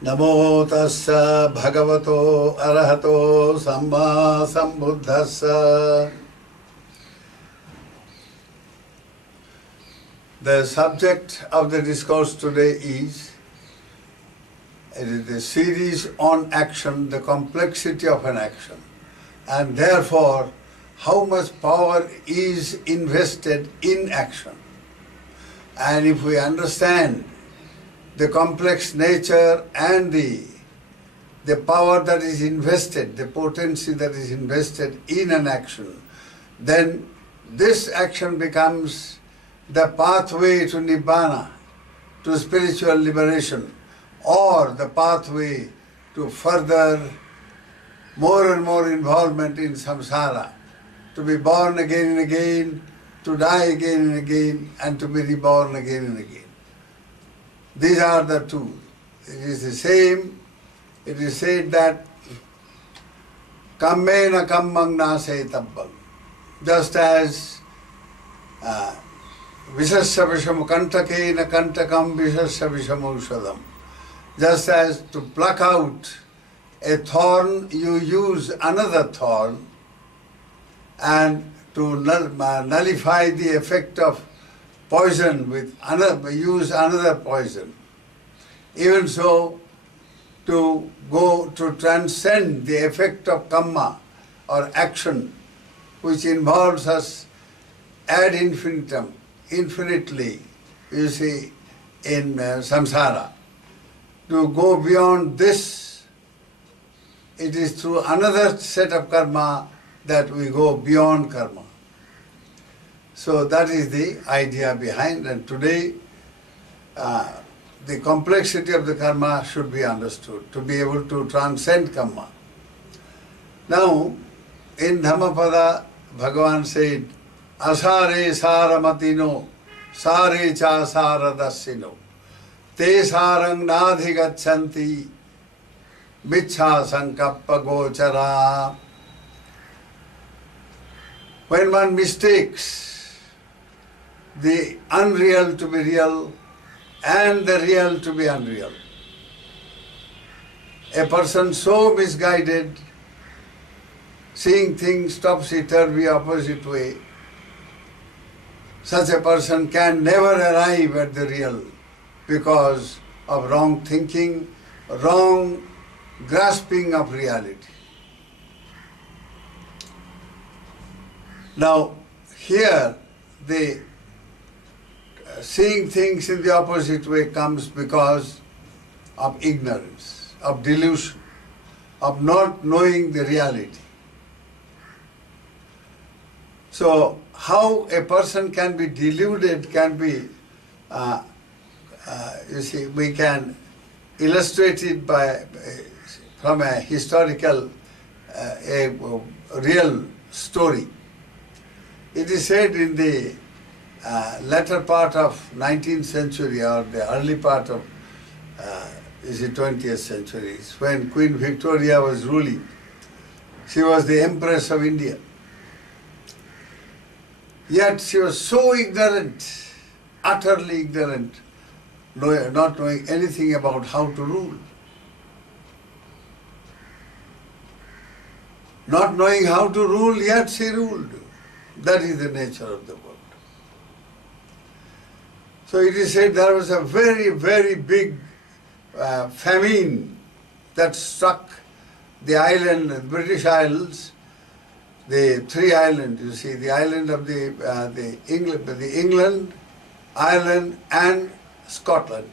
Namo tassa bhagavato arahato samma sambuddhassa. The subject of the discourse today is a series on action, the complexity of an action, and therefore how much power is invested in action. And if we understand the complex nature and the power that is invested, the potency that is invested in an action, then this action becomes the pathway to Nibbana, to spiritual liberation, or the pathway to further more and more involvement in samsara, to be born again and again, to die again and again, and to be reborn again and again. These are the two. It is the same. It is said that kammena kammang nasetabang. Just as visasya visham kantakena kantakam visasya visham aushadam. Just as to pluck out a thorn, you use another thorn, and to nullify the effect of poison with another, use another poison. Even so, to go to transcend the effect of karma or action, which involves us ad infinitum, infinitely, you see, in samsara. To go beyond this, it is through another set of karma that we go beyond karma. So that is the idea behind, and today the complexity of the karma should be understood, to be able to transcend karma. Now, in Dhammapada, Bhagavan said, Asare saramatino, sare cha saradasino, te sarang nadhigachanti, michha sankappa gochara. When one mistakes the unreal to be real and the real to be unreal, a person so misguided, seeing things topsy-turvy opposite way, such a person can never arrive at the real because of wrong thinking, wrong grasping of reality. Now, here the seeing things in the opposite way comes because of ignorance, of delusion, of not knowing the reality. So, how a person can be deluded can be, you see, we can illustrate it by from a historical, a real story. It is said in the latter part of 19th century or the early part of is the 20th century, when Queen Victoria was ruling. She was the Empress of India. Yet she was so ignorant, utterly ignorant, not knowing anything about how to rule. Not knowing how to rule, yet she ruled. That is the nature of the world. So it is said there was a very, very big famine that struck the island, the British Isles, the three islands, you see, the island of the England, Ireland and Scotland.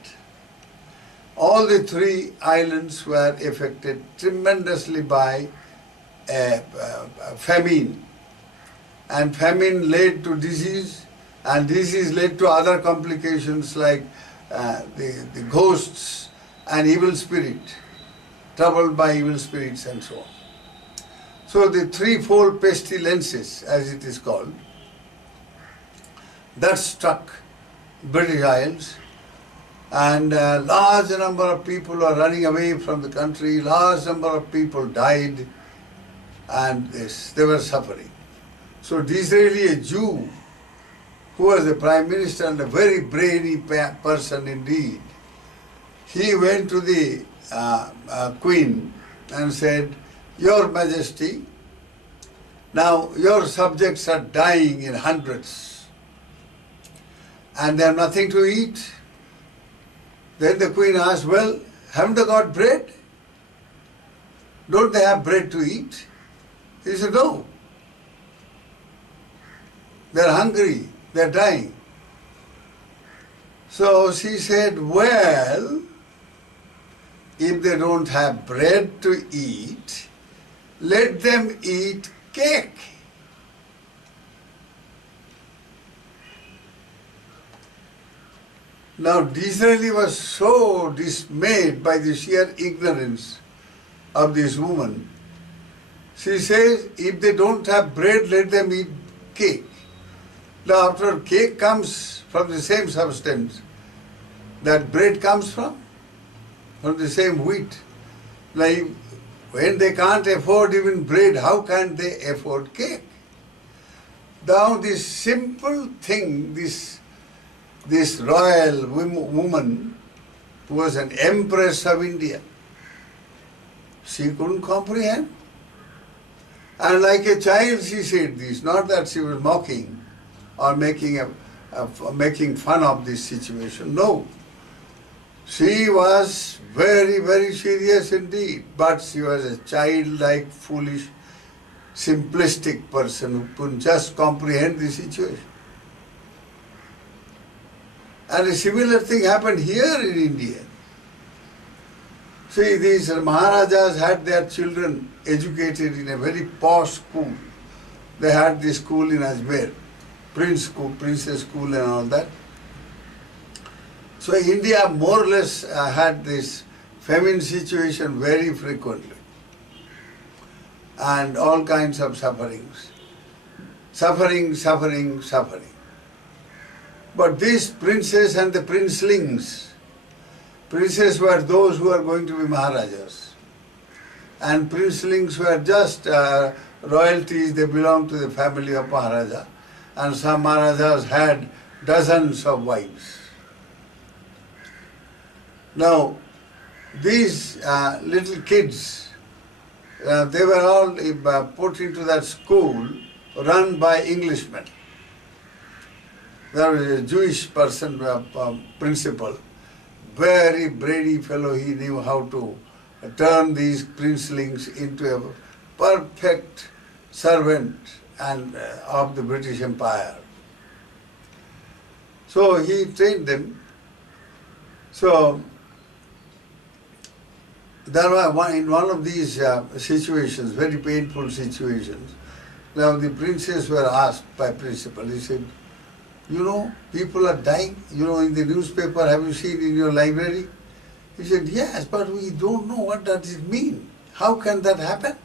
All the three islands were affected tremendously by famine. And famine led to disease, and disease led to other complications like the ghosts and evil spirit, troubled by evil spirits and so on. So the threefold pestilences, as it is called, that struck British Isles, and a large number of people are running away from the country, large number of people died, and they were suffering. So Disraeli, a Jew, who was the Prime Minister and a very brainy person indeed, he went to the queen and said, "Your Majesty, now your subjects are dying in hundreds and they have nothing to eat." Then the queen asked, "Well, haven't they got bread? Don't they have bread to eat?" He said, "No. They're hungry, they're dying." So she said, "Well, if they don't have bread to eat, let them eat cake." Now Disraeli was so dismayed by the sheer ignorance of this woman. She says, if they don't have bread, let them eat cake. Now after cake comes from the same substance that bread comes from the same wheat. Like when they can't afford even bread, how can they afford cake? Now this simple thing, this royal woman who was an empress of India, she couldn't comprehend. And like a child she said this, not that she was mocking or making fun of this situation. No. She was very, very serious indeed, but she was a childlike, foolish, simplistic person who couldn't just comprehend the situation. And a similar thing happened here in India. See, these Maharajas had their children educated in a very posh school. They had this school in Ajmer, Princess School and all that. So India more or less had this famine situation very frequently and all kinds of sufferings. Suffering. But these princes and the princelings, princes were those who are going to be Maharajas, and princelings were just royalties, they belonged to the family of Maharaja, and some Maharajas had dozens of wives. Now, these little kids, they were all put into that school run by Englishmen. There was a Jewish person, principal, very brainy fellow. He knew how to turn these princelings into a perfect servant of the British Empire. So he trained them. So there were in one of these situations, very painful situations, now the princes were asked by principal, he said, "You know, people are dying, in the newspaper, have you seen in your library?" He said, "Yes, but we don't know what does it mean. How can that happen?"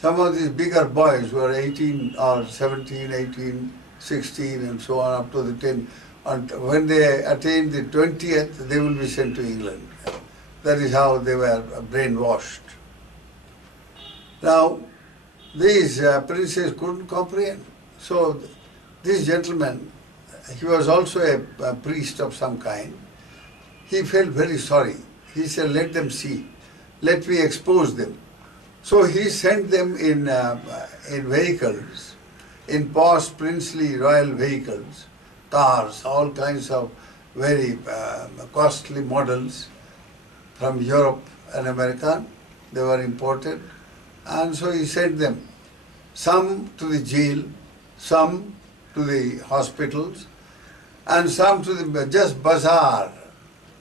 Some of these bigger boys who are 18 or 17, 18, 16 and so on up to the 10, and when they attain the 20th, they will be sent to England. That is how they were brainwashed. Now, these princes couldn't comprehend. So this gentleman, he was also a priest of some kind. He felt very sorry. He said, "Let them see. Let me expose them." So he sent them in vehicles, in posh princely royal vehicles, cars, all kinds of very costly models from Europe and America. They were imported. And so he sent them, some to the jail, some to the hospitals, and some to the just bazaar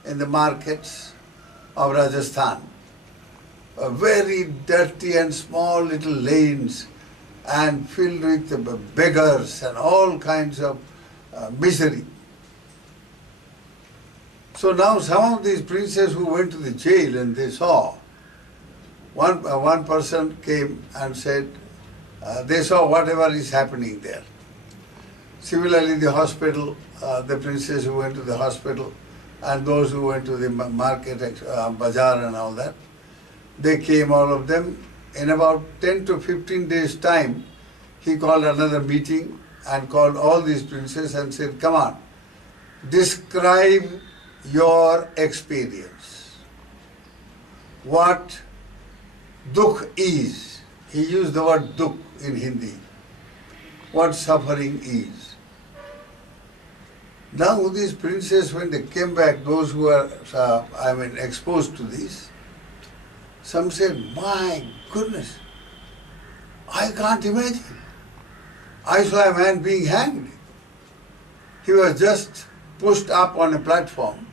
in the markets of Rajasthan. Very dirty and small little lanes and filled with beggars and all kinds of misery. So now some of these princes who went to the jail and they saw, one person came and said, they saw whatever is happening there. Similarly, the hospital, the princes who went to the hospital and those who went to the market, bazaar and all that, they came, all of them. In about 10 to 15 days' time, he called another meeting and called all these princes and said, "Come on, describe your experience. What dukh is. He used the word dukh in Hindi. What suffering is. Now these princes, when they came back, those who were, exposed to this, some said, my goodness, I can't imagine. I saw a man being hanged. He was just pushed up on a platform,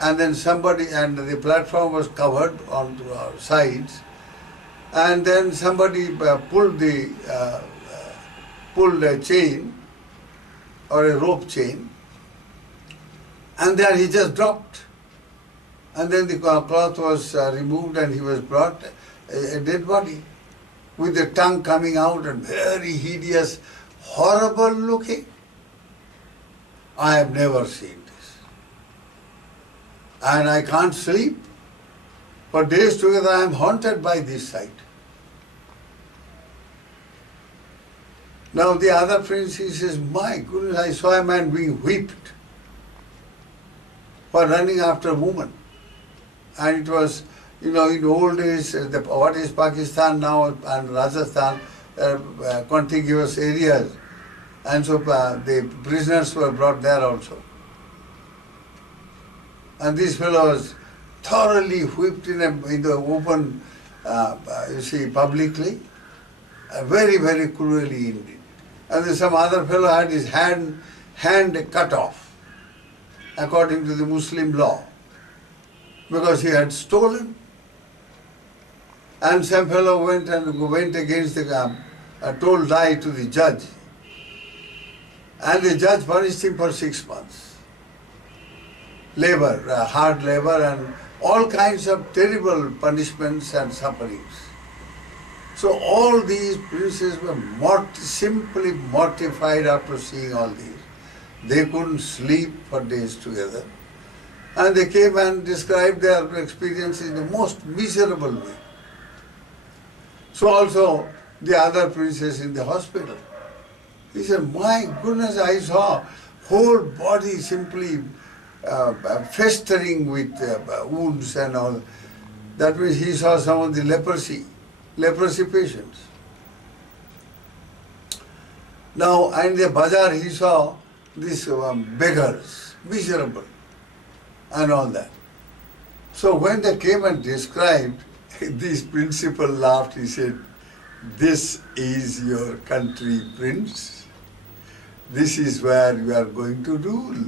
and then the platform was covered on the sides, and then somebody pulled a chain or a rope chain, and then he just dropped. And then the cloth was removed and he was brought a dead body with the tongue coming out and very hideous, horrible looking. I have never seen this. And I can't sleep. For days together I am haunted by this sight. Now the other prince, he says, my goodness, I saw a man being whipped for running after a woman. And it was, in old days, what is Pakistan now and Rajasthan, contiguous areas. And so the prisoners were brought there also. And this fellow was thoroughly whipped in the open, publicly, very, very cruelly indeed. And then some other fellow had his hand cut off, according to the Muslim law, because he had stolen. And some fellow went against the told lie to the judge. And the judge punished him for 6 months. Labor, hard labor, and all kinds of terrible punishments and sufferings. So all these princes were simply mortified after seeing all these. They couldn't sleep for days together. And they came and described their experience in the most miserable way. So also the other princes in the hospital. He said, my goodness, I saw whole body simply festering with wounds and all. That means he saw some of the leprosy patients. Now, in the bazaar he saw these beggars, miserable, and all that. So when they came and described, this principal laughed. He said, this is your country, prince. This is where you are going to rule.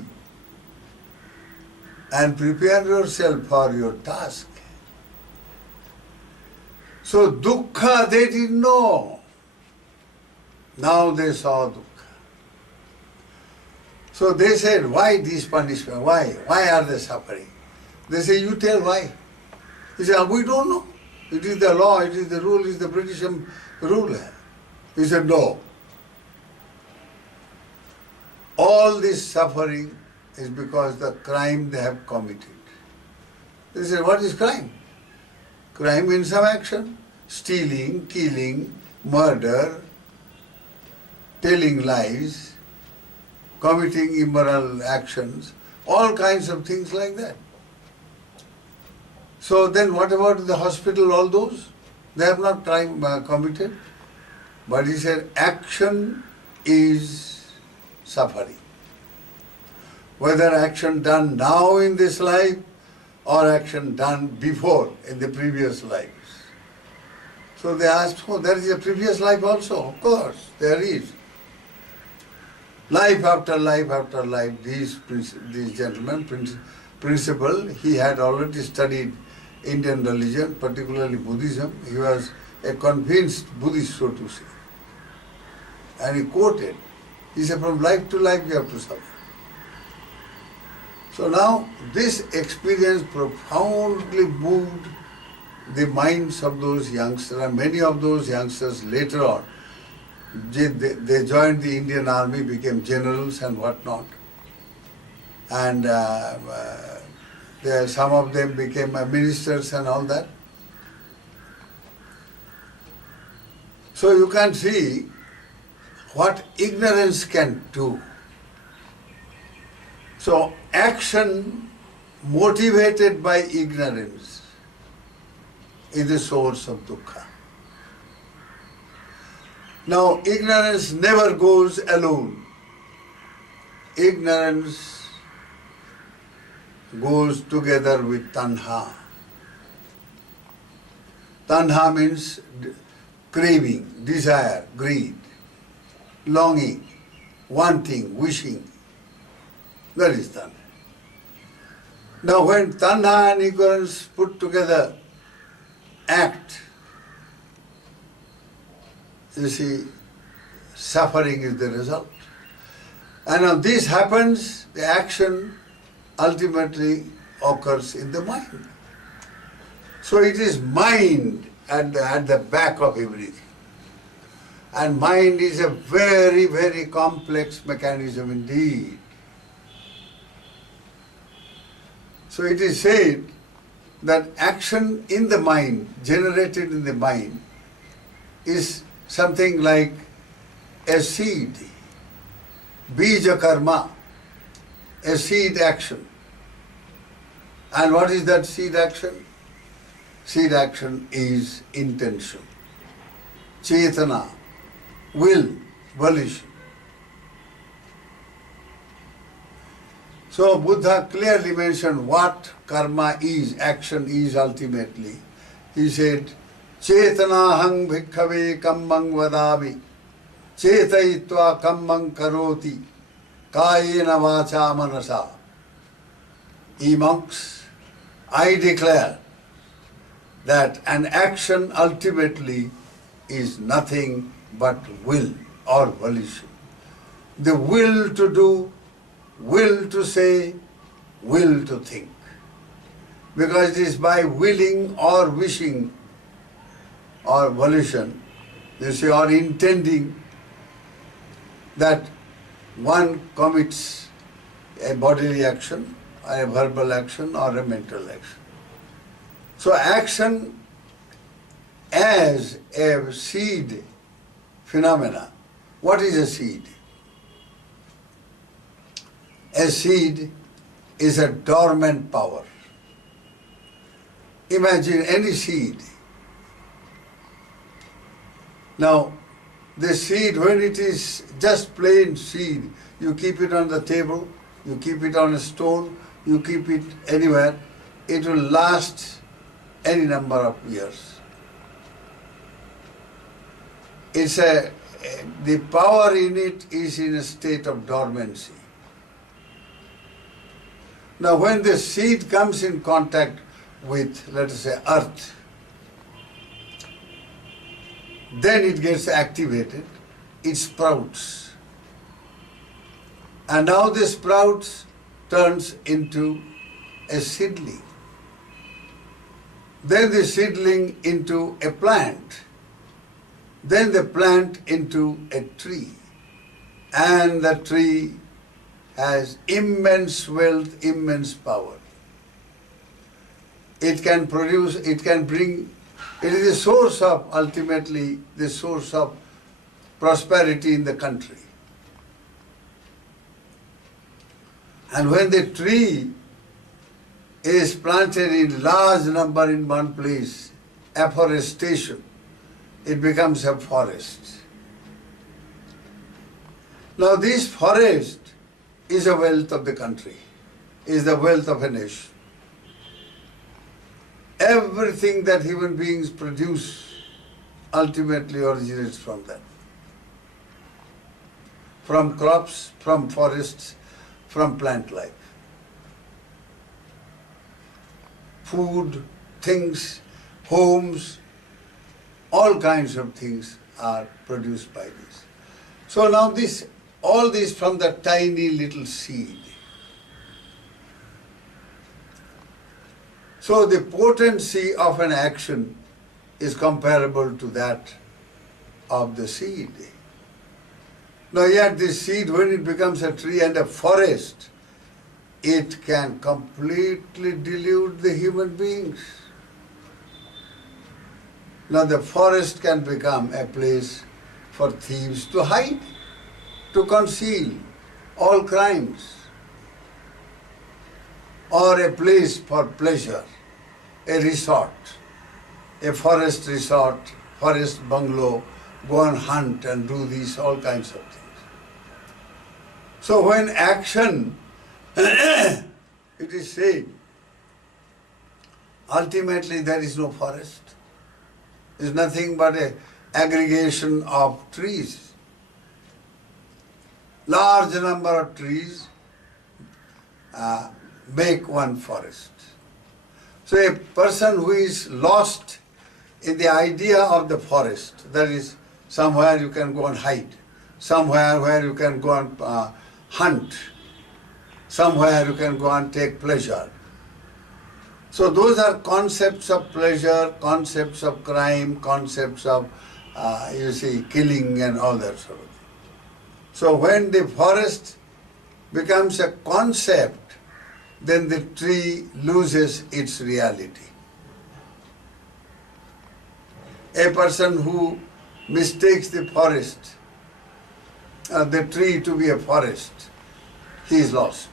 And prepare yourself for your task. So dukkha they didn't know. Now they saw dukkha. So they said, why this punishment? Why? Why are they suffering? They say, you tell why. He said, we don't know. It is the law, it is the rule, it is the British rule. He said, no. All this suffering is because the crime they have committed. They said, what is crime? Crime means some action. Stealing, killing, murder, telling lies, committing immoral actions, all kinds of things like that. So then what about the hospital, all those? They have not crime committed. But he said, action is suffering. Whether action done now in this life or action done before in the previous lives. So they asked, oh, there is a previous life also. Of course, there is. Life after life after life, these gentlemen, principal, he had already studied Indian religion, particularly Buddhism. He was a convinced Buddhist, so to say. And he quoted, he said, from life to life you have to suffer. So now this experience profoundly moved the minds of those youngsters, and many of those youngsters later on, they joined the Indian army, became generals and whatnot. And some of them became ministers and all that. So you can see what ignorance can do. So action motivated by ignorance is the source of dukkha. Now ignorance never goes alone. Ignorance goes together with tanha. Tanha means craving, desire, greed, longing, wanting, wishing. That is tanha. Now when tanha and ignorance put together act, you see, suffering is the result. And now this happens, the action ultimately occurs in the mind. So it is mind at the back of everything. And mind is a very, very complex mechanism indeed. So it is said that action in the mind, generated in the mind, is something like a seed, bija karma, a seed action. And what is that seed action? Seed action is intention, chetana, will, volition. So Buddha clearly mentioned what karma is, action is ultimately. He said, Chetanahang bhikkhave kammang vadami, chetayitva kammang karoti, kayena vacha manasa. Ye monks, I declare that an action ultimately is nothing but will or volition. The will to do, will to say, will to think. Because it is by willing or wishing or volition, you see, or intending, that one commits a bodily action, or a verbal action, or a mental action. So action as a seed phenomena. What is a seed? A seed is a dormant power. Imagine any seed. Now, the seed, when it is just plain seed, you keep it on the table, you keep it on a stone, you keep it anywhere, it will last any number of years. The power in it is in a state of dormancy. Now when the seed comes in contact with, let us say, earth, then it gets activated, it sprouts. And now the sprouts turns into a seedling. Then the seedling into a plant. Then the plant into a tree. And the tree has immense wealth, immense power. It can produce, it can bring, it is the source of, ultimately, the source of prosperity in the country. And when the tree is planted in large number in one place, afforestation, it becomes a forest. Now this forest is a wealth of the country, is the wealth of a nation. Everything that human beings produce ultimately originates from that. From crops, from forests, from plant life. Food, things, homes, all kinds of things are produced by this. So now all this from the tiny little seed. So the potency of an action is comparable to that of the seed. Now yet this seed, when it becomes a tree and a forest, it can completely delude the human beings. Now the forest can become a place for thieves to hide, to conceal all crimes. or a place for pleasure, a resort, a forest resort, forest bungalow, go and hunt and do these all kinds of things. So when action, it is said, ultimately there is no forest. It's nothing but an aggregation of trees. Large number of trees make one forest. So a person who is lost in the idea of the forest, that is somewhere you can go and hide, somewhere where you can go and hunt, somewhere you can go and take pleasure. So those are concepts of pleasure, concepts of crime, concepts of, killing and all that sort of thing. So when the forest becomes a concept, then the tree loses its reality. A person who mistakes the forest, the tree to be a forest, he is lost.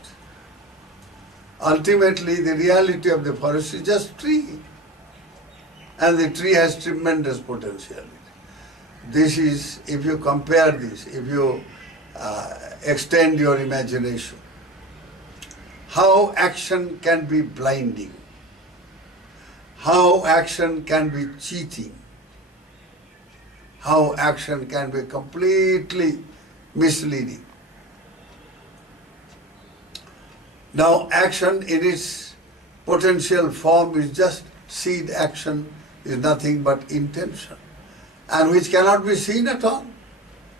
Ultimately, the reality of the forest is just tree. And the tree has tremendous potentiality. This is, if you compare this, if you extend your imagination, how action can be blinding, how action can be cheating, how action can be completely misleading. Now action in its potential form is just seed action, is nothing but intention, and which cannot be seen at all.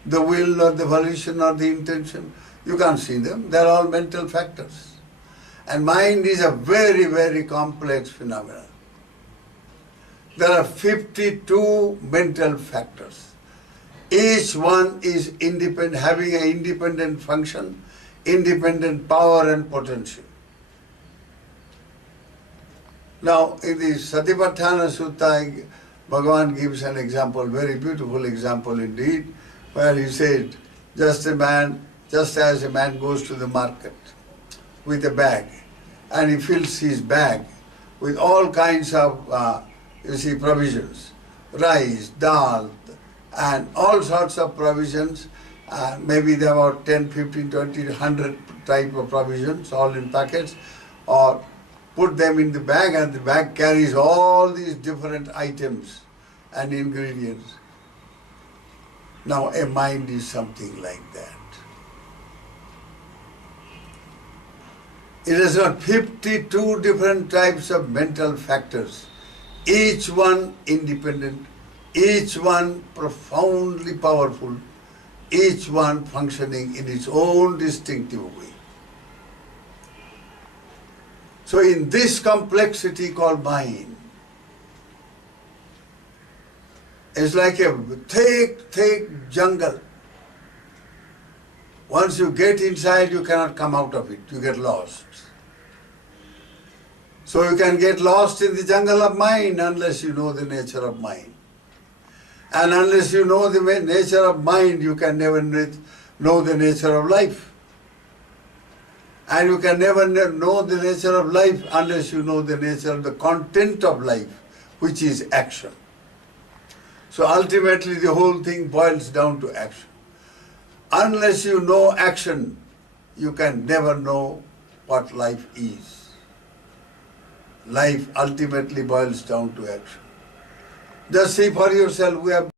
The will or the volition or the intention, you can't see them, they are all mental factors. And mind is a very, very complex phenomenon. There are 52 mental factors. Each one is independent, having an independent function, independent power and potential. Now, in the Satipatthana Sutta, Bhagavan gives an example, very beautiful example indeed, where he said, just as a man goes to the market with a bag, and he fills his bag with all kinds of, provisions, rice, dal, and all sorts of provisions. Maybe there are 10, 15, 20, 100 type of provisions, all in packets, or put them in the bag, and the bag carries all these different items and ingredients. Now a mind is something like that. It has got 52 different types of mental factors, each one independent, each one profoundly powerful, each one functioning in its own distinctive way. So in this complexity called mind, it's like a thick jungle. Once you get inside, you cannot come out of it, you get lost. So you can get lost in the jungle of mind unless you know the nature of mind. And unless you know the nature of mind, you can never know the nature of life. And you can never know the nature of life unless you know the nature of the content of life, which is action. So ultimately the whole thing boils down to action. Unless you know action, you can never know what life is. Life ultimately boils down to action. Just see for yourself, we have